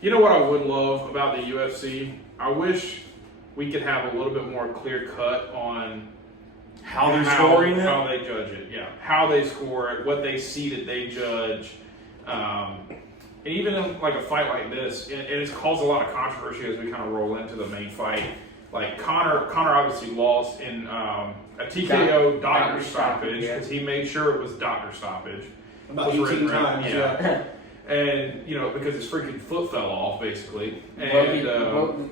You know what I would love about the UFC? I wish we could have a little bit more clear cut on how they're scoring it, how they judge it, how they score it, what they see that they judge, and even in like a fight like this, and it's caused a lot of controversy as we kind of roll into the main fight. Like Conor obviously lost in a TKO doctor stoppage because he made sure it was doctor stoppage. About 18 times, yeah. And, because his freaking foot fell off, basically. And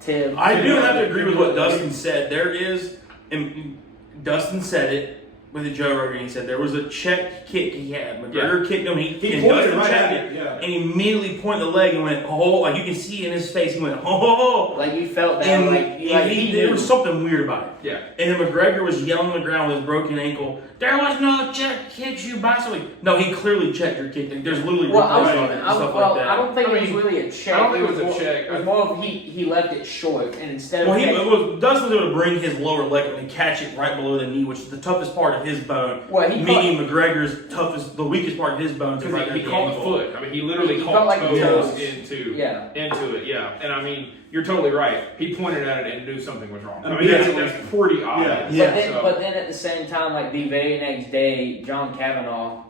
Tim. I do have to agree with what Dustin said. There is, and Dustin said it with the Joe Rogan. He said there was a check kick he had. McGregor kicked him. He pointed Dustin right checked at it, it, and he immediately pointed the leg and went, oh, like you can see in his face. He went, oh, like you felt that, and there was something weird about it. Yeah. And then McGregor was yelling on the ground with his broken ankle. There was no check kick, you bastard. No, he clearly checked your kick. There's literally replays on it and stuff like that. I don't think it was really a check. I don't think it was a check. It was more of he left it short, and instead of Dustin was able to bring his lower leg up and catch it right below the knee, which is the toughest part of his bone. Meaning McGregor's the weakest part of his bone. Because he caught the foot. I mean, he literally caught toes into it. Yeah. And I mean, you're totally right. He pointed at it and knew something was wrong. I mean, that's pretty obvious. But then at the same time, like the very next day, John Kavanaugh,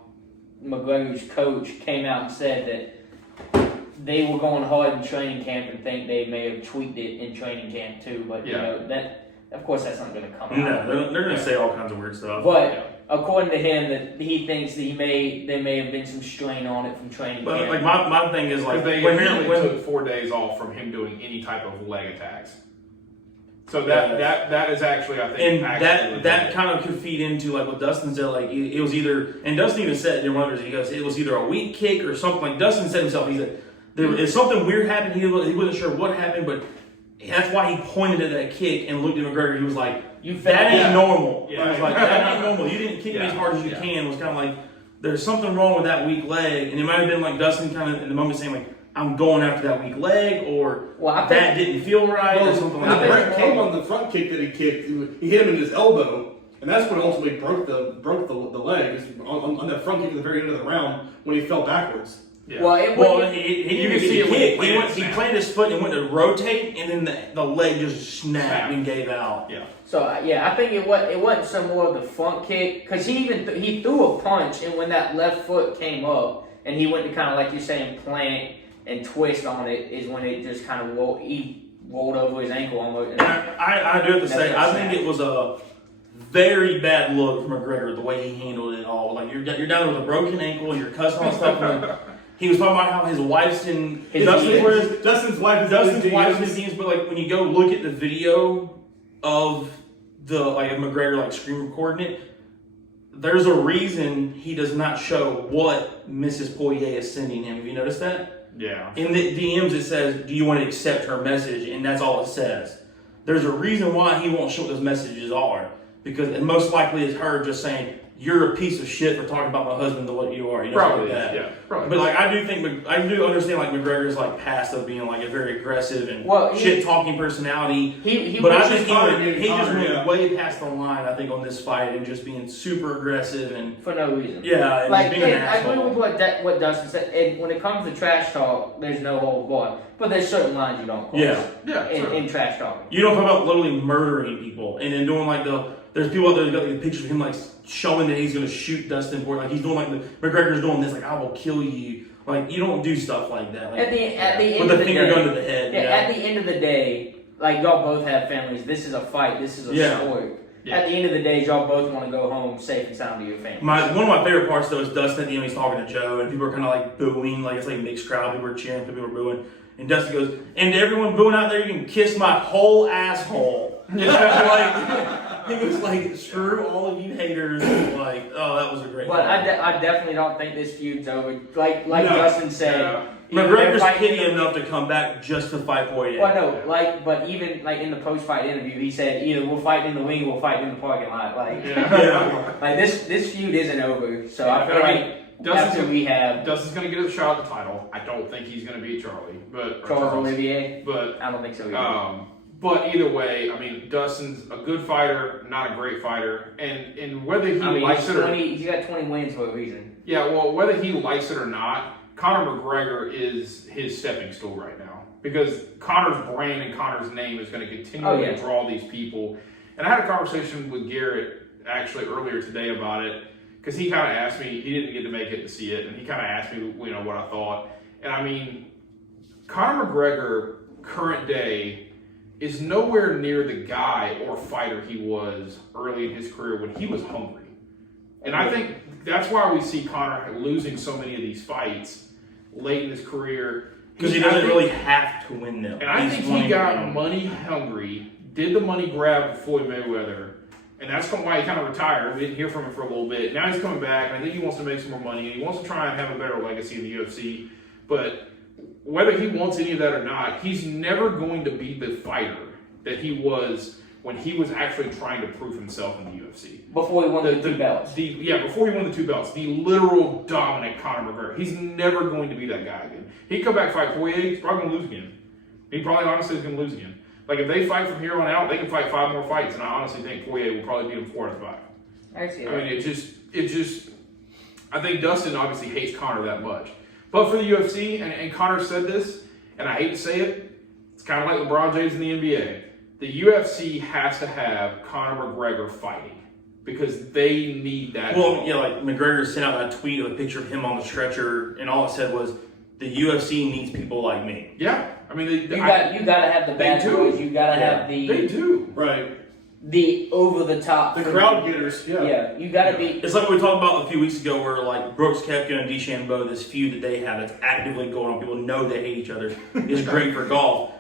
McGregor's coach, came out and said that they were going hard in training camp and think they may have tweaked it in training camp too. But that, of course, that's not going to come out. No, they're going to say all kinds of weird stuff. But according to him, that he thinks that there may have been some strain on it from training camp. Like my thing is like they took 4 days off from him doing any type of leg attacks. So that is actually, I think, and that kind of could feed into like what Dustin said. Like it was either, and Dustin even said in one of his, he goes, it was either a weak kick or something. Like Dustin said himself, he said if something weird happened, he wasn't sure what happened, but that's why he pointed at that kick and looked at McGregor. He was like, that ain't normal. Yeah. He was like, that ain't normal. You didn't kick me as hard as you can. It was kind of like, there's something wrong with that weak leg. And it might have been like Dustin kind of in the moment saying like, I'm going after that weak leg, or that didn't feel right, or something like that. Brett came on the front kick that he kicked. He hit him in his elbow, and that's what ultimately broke the leg. On that front kick at the very end of the round when he fell backwards. Yeah. He didn't see it. He planted his foot and went to rotate, and then the leg just snapped and gave out. Yeah. So I think it wasn't some more of the front kick, because he threw a punch, and when that left foot came up, and he went to kind of like you're saying plant and twist on it, is when it just kind of rolled over his ankle almost. And I do have to say, I think it was a very bad look from McGregor the way he handled it all. Like you're down with a broken ankle, you're cussing on stuff. He was talking about how his wife's in Dustin's wife is in DMs, but like when you go look at the video of McGregor like screen recording it, there's a reason he does not show what Mrs. Poirier is sending him. Have you noticed that? Yeah. In the DMs it says, do you want to accept her message? And that's all it says. There's a reason why he won't show what those messages are. Because it most likely is her just saying, you're a piece of shit for talking about my husband the way you are. Probably, like that. Yeah. Probably. But like I do understand like McGregor's like past of being like a very aggressive and shit talking personality. But I think he just went way past the line. I think on this fight and just being super aggressive and for no reason. Yeah, and like being an I asshole. agree with what Dustin said. And when it comes to trash talk, there's no hold barred. But there's certain lines you don't cross. In trash talk. You don't talk about literally murdering people and then doing like there's people out there that got like pictures of him like showing that he's gonna shoot Dustin for it. Like he's doing like McGregor's doing this, like I will kill you. Like you don't do stuff like that. Like, at the end with of the the finger day, gun to the head. At the end of the day, like y'all both have families. This is a fight. This is a sport. Yeah. At the end of the day, y'all both want to go home safe and sound to your family. One of my favorite parts though is Dustin at the end. He's talking to Joe, and people are kind of like booing, like it's like a mixed crowd. People are cheering, people are booing, and Dustin goes, "And to everyone booing out there, you can kiss my whole asshole." He was like, "Screw all of you haters!" Like, oh, that was a great. But I definitely don't think this feud's over. Like Dustin said. McGregor's pity enough to come back just to fight Poirier. Well, no, but even like in the post-fight interview, he said either we'll fight in the ring, or we'll fight in the parking lot. Like, like this feud isn't over. So I feel like Dustin's going to get a shot at the title. I don't think he's going to beat Charlie, Charles Olivier. But I don't think so either. But either way, I mean, Dustin's a good fighter, not a great fighter, and whether he likes it or he's got 20 wins for a reason. Yeah, well, whether he likes it or not, Conor McGregor is his stepping stool right now because Conor's brand and Conor's name is going to continually draw these people. And I had a conversation with Garrett actually earlier today about it because he kind of asked me. He didn't get to make it to see it, and he kind of asked me, what I thought. And I mean, Conor McGregor, current day, is nowhere near the guy or fighter he was early in his career when he was hungry. And I think that's why we see Conor losing so many of these fights late in his career. Because he doesn't really have to win them. And I think he got money hungry, did the money grab with Floyd Mayweather, and that's why he kind of retired. We didn't hear from him for a little bit. Now he's coming back, and I think he wants to make some more money, and he wants to try and have a better legacy in the UFC. But whether he wants any of that or not, he's never going to be the fighter that he was when he was actually trying to prove himself in the UFC. Before he won the 2 belts. Before he won the 2 belts. The literal dominant Conor McGregor. He's never going to be that guy again. He'd come back, fight Poirier, he's probably going to lose again. He probably honestly is going to lose again. Like, if they fight from here on out, they can fight 5 more fights, and I honestly think Poirier will probably beat him 4 out of 5. I see that. I mean, it just, I think Dustin obviously hates Conor that much. But for the UFC, and Conor said this, and I hate to say it, it's kind of like LeBron James in the NBA. The UFC has to have Conor McGregor fighting because they need that. Well, yeah, like McGregor sent out that tweet of a picture of him on the stretcher, and all it said was, "The UFC needs people like me." Yeah, I mean, you got to have the bad boys. You got to have the they do Right. the over the top, The crowd getters. Yeah. Yeah, you got to be. It's like what we talked about a few weeks ago, where like Brooks Koepka and DeChambeau, this feud that they have that's actively going on. People know they hate each other. Is great for golf.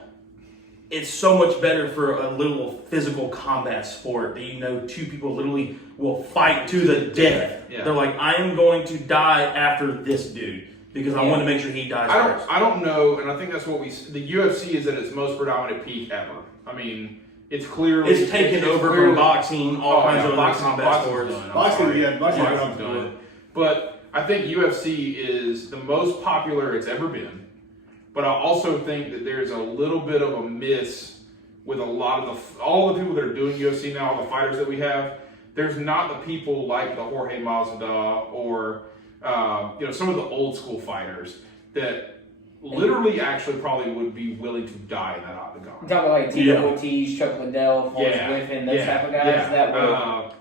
It's so much better for a little physical combat sport that 2 people literally will fight to the death. Yeah. They're like, I am going to die after this dude because I want to make sure he dies first. I don't know, and I think that's what the UFC is at its most predominant peak ever. I mean, it's clearly It's taken over from boxing, all kinds of other combat sports. Boxing's done. But I think UFC is the most popular it's ever been. But I also think that there's a little bit of a miss with a lot of all the people that are doing UFC now, all the fighters that we have. There's not the people like the Jorge Masvidal or some of the old school fighters that literally actually probably would be willing to die in that octagon. I'm talking about like Tito Ortiz, Chuck Liddell, Forrest Griffin, those type of guys that were.